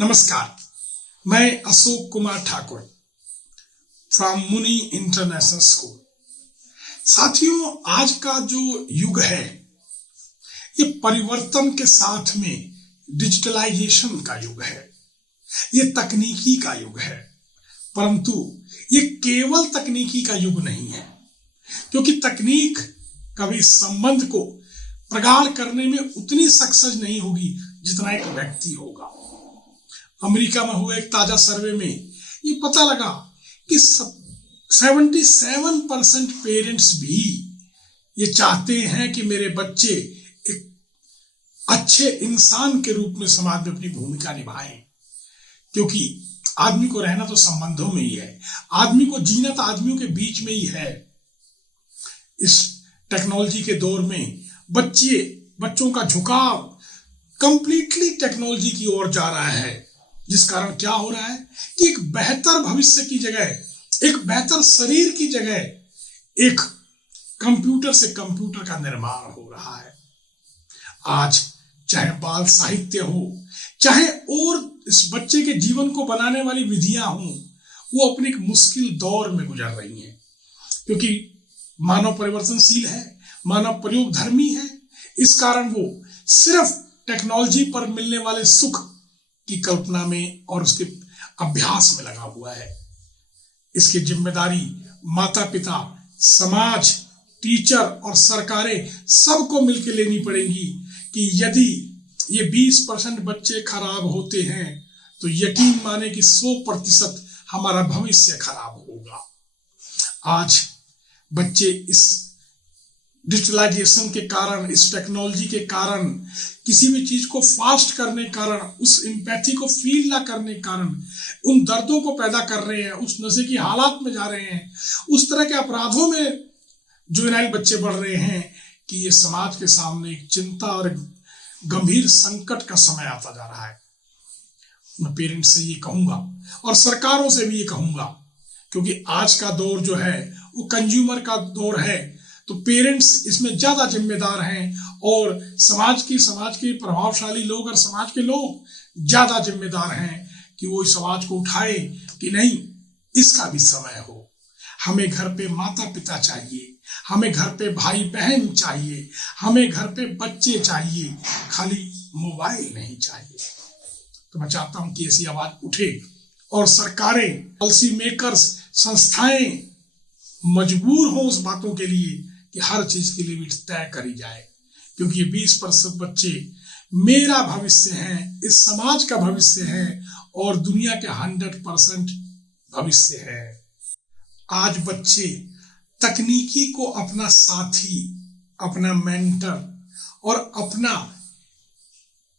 नमस्कार, मैं अशोक कुमार ठाकुर फ्रॉम मुनि इंटरनेशनल स्कूल। साथियों, आज का जो युग है ये परिवर्तन के साथ में डिजिटलाइजेशन का युग है, ये तकनीकी का युग है। परंतु ये केवल तकनीकी का युग नहीं है, क्योंकि तकनीक कभी संबंध को प्रगाढ़ करने में उतनी सक्सेस नहीं होगी जितना एक व्यक्ति होगा। अमेरिका में हुए एक ताजा सर्वे में ये पता लगा कि 77% पेरेंट्स भी ये चाहते हैं कि मेरे बच्चे एक अच्छे इंसान के रूप में समाज में अपनी भूमिका निभाएं, क्योंकि आदमी को रहना तो संबंधों में ही है, आदमी को जीना तो आदमियों के बीच में ही है। इस टेक्नोलॉजी के दौर में बच्चों का झुकाव कंप्लीटली टेक्नोलॉजी की ओर जा रहा है, जिस कारण क्या हो रहा है कि एक बेहतर भविष्य की जगह, एक बेहतर शरीर की जगह एक कंप्यूटर से कंप्यूटर का निर्माण हो रहा है। आज चाहे बाल साहित्य हो, चाहे और इस बच्चे के जीवन को बनाने वाली विधियां हों, वो अपने एक मुश्किल दौर में गुजर रही हैं, क्योंकि मानव परिवर्तनशील है, मानव प्रयोग धर्मी है। इस कारण वो सिर्फ टेक्नोलॉजी पर मिलने वाले सुख की कल्पना में और उसके अभ्यास में लगा हुआ है। इसकी जिम्मेदारी माता पिता, समाज, टीचर और सरकारें सबको मिलकर लेनी पड़ेंगी कि यदि ये 20% बच्चे खराब होते हैं तो यकीन माने कि 100% हमारा भविष्य खराब होगा। आज बच्चे इस डिजिटलाइजेशन के कारण, इस टेक्नोलॉजी के कारण, किसी भी चीज को फास्ट करने के कारण, उस एम्पैथी को फील ना करने के कारण उन दर्दों को पैदा कर रहे हैं, उस नशे की हालात में जा रहे हैं, उस तरह के अपराधों में जुवेनाइल बच्चे बढ़ रहे हैं कि ये समाज के सामने एक चिंता और गंभीर संकट का समय आता जा रहा है। मैं पेरेंट्स से ये कहूंगा और सरकारों से भी ये कहूंगा, क्योंकि आज का दौर जो है वो कंज्यूमर का दौर है, तो पेरेंट्स इसमें ज्यादा जिम्मेदार हैं और समाज के प्रभावशाली लोग और समाज के लोग ज्यादा जिम्मेदार हैं कि वो इस आवाज को उठाए कि नहीं, इसका भी समय हो। हमें घर पे माता पिता चाहिए, हमें घर पे भाई बहन चाहिए, हमें घर पे बच्चे चाहिए, खाली मोबाइल नहीं चाहिए। तो मैं चाहता हूं कि ऐसी आवाज उठे और सरकारें, पॉलिसी मेकर्स, संस्थाएं मजबूर हों उस बातों के लिए कि हर चीज की लिमिट तय करी जाए, क्योंकि ये 20% बच्चे मेरा भविष्य है, इस समाज का भविष्य है और दुनिया के 100% भविष्य है। आज बच्चे तकनीकी को अपना साथी, अपना मेंटर और अपना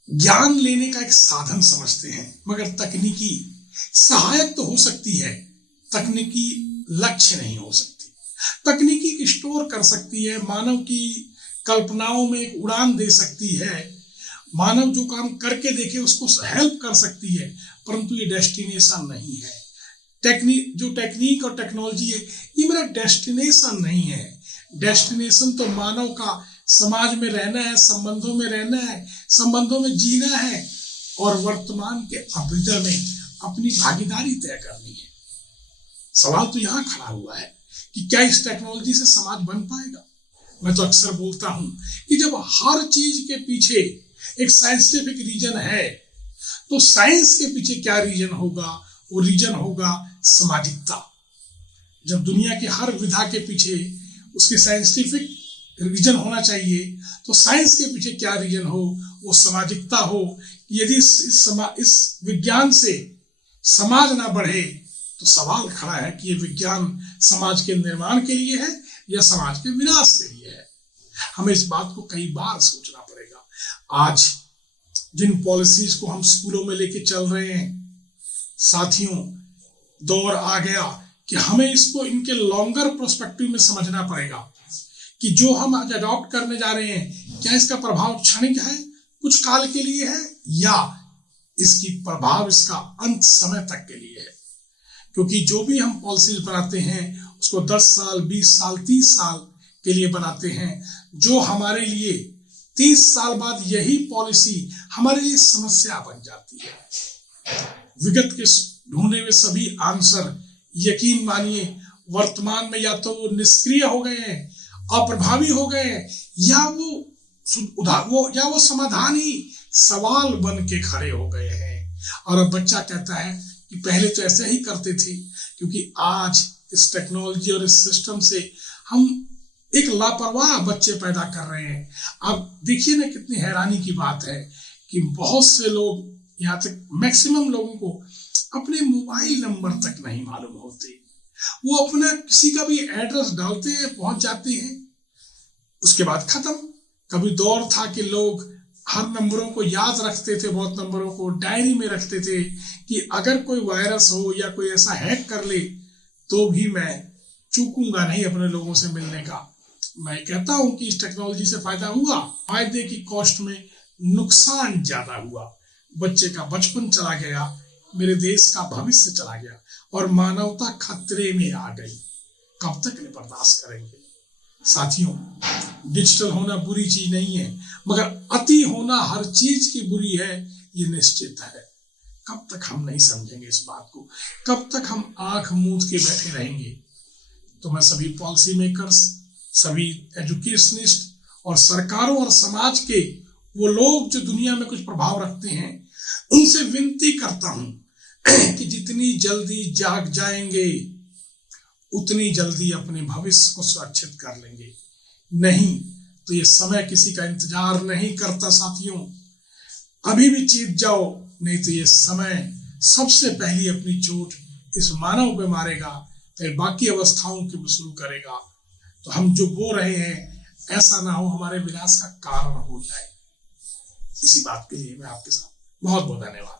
ज्ञान लेने का एक साधन समझते हैं, मगर तकनीकी सहायक तो हो सकती है, तकनीकी लक्ष्य नहीं हो सकती। तकनीकी स्टोर कर सकती है, मानव की कल्पनाओं में एक उड़ान दे सकती है, मानव जो काम करके देखे उसको हेल्प कर सकती है, परंतु ये डेस्टिनेशन नहीं है। टेक्निक और टेक्नोलॉजी है, ये मेरा डेस्टिनेशन नहीं है। डेस्टिनेशन तो मानव का समाज में रहना है, संबंधों में रहना है, संबंधों में जीना है और वर्तमान के अभ्युदय में अपनी भागीदारी तय करनी है। सवाल तो यहाँ खड़ा हुआ है कि क्या इस टेक्नोलॉजी से समाज बन पाएगा। मैं तो अक्सर बोलता हूं कि जब हर चीज के पीछे एक साइंटिफिक रीजन है, तो साइंस के पीछे क्या रीजन होगा? वो रीजन होगा सामाजिकता। जब दुनिया के हर विधा के पीछे उसके साइंटिफिक रीजन होना चाहिए, तो साइंस के पीछे क्या रीजन हो? वो सामाजिकता हो। यदि इस विज्ञान से समाज ना बढ़े तो सवाल खड़ा है कि ये विज्ञान समाज के निर्माण के लिए है या समाज के विनाश के लिए है। हमें इस बात को कई बार सोचना पड़ेगा। आज जिन पॉलिसीज को हम स्कूलों में लेके चल रहे हैं, साथियों, दौर आ गया कि हमें इसको इनके लॉन्गर पर्सपेक्टिव में समझना पड़ेगा कि जो हम आज अडॉप्ट करने जा रहे हैं, क्या इसका प्रभाव क्षणिक है, कुछ काल के लिए है, या इसकी प्रभाव इसका अंत समय तक के लिए है। क्योंकि जो भी हम पॉलिसीज बनाते हैं उसको 10 साल, 20 साल, 30 साल के लिए बनाते हैं, जो हमारे लिए 30 साल बाद यही पॉलिसी हमारे लिए समस्या बन जाती है। विगत के ढूंढे हुए सभी आंसर यकीन मानिए वर्तमान में या तो वो निष्क्रिय हो गए हैं, अप्रभावी हो गए हैं, या वो समाधान ही सवाल बन के खड़े हो गए हैं। और अब बच्चा कहता है कि पहले तो ऐसे ही करते थे, क्योंकि आज इस टेक्नोलॉजी और इस सिस्टम से हम एक लापरवाह बच्चे पैदा कर रहे हैं। अब देखिए ना, कितनी हैरानी की बात है कि बहुत से लोग, यहाँ तक मैक्सिमम लोगों को अपने मोबाइल नंबर तक नहीं मालूम होते। वो अपना किसी का भी एड्रेस डालते हैं, पहुंच जाते हैं, उसके बाद खत्म। कभी दौर था कि लोग हर नंबरों को याद रखते थे, बहुत नंबरों को डायरी में रखते थे कि अगर कोई वायरस हो या कोई ऐसा हैक कर ले तो भी मैं चूकूंगा नहीं अपने लोगों से मिलने का। मैं कहता हूं कि इस टेक्नोलॉजी से फायदा हुआ, फायदे की कॉस्ट में नुकसान ज्यादा हुआ। बच्चे का बचपन चला गया, मेरे देश का भविष्य चला गया और मानवता खतरे में आ गई। कब तक इन्हें बर्दाश्त करेंगे? साथियों, डिजिटल होना बुरी चीज नहीं है, मगर अति होना हर चीज की बुरी है, ये निश्चित है। कब तक हम नहीं समझेंगे इस बात को? कब तक हम आंख मूंद के बैठे रहेंगे? तो मैं सभी पॉलिसी मेकर्स, सभी एजुकेशनिस्ट और सरकारों और समाज के वो लोग जो दुनिया में कुछ प्रभाव रखते हैं, उनसे विनती करता हूं कि जितनी जल्दी जाग जाएंगे उतनी जल्दी अपने भविष्य को सुरक्षित कर लेंगे। नहीं तो ये समय किसी का इंतजार नहीं करता साथियों। अभी भी चीत जाओ, नहीं तो ये समय सबसे पहली अपनी चोट इस मानव पे मारेगा, फिर बाकी अवस्थाओं की शुरू करेगा। तो हम जो बो रहे हैं, ऐसा ना हो हमारे विनाश का कारण हो जाए। इसी बात के लिए मैं आपके साथ बहुत बहुत धन्यवाद।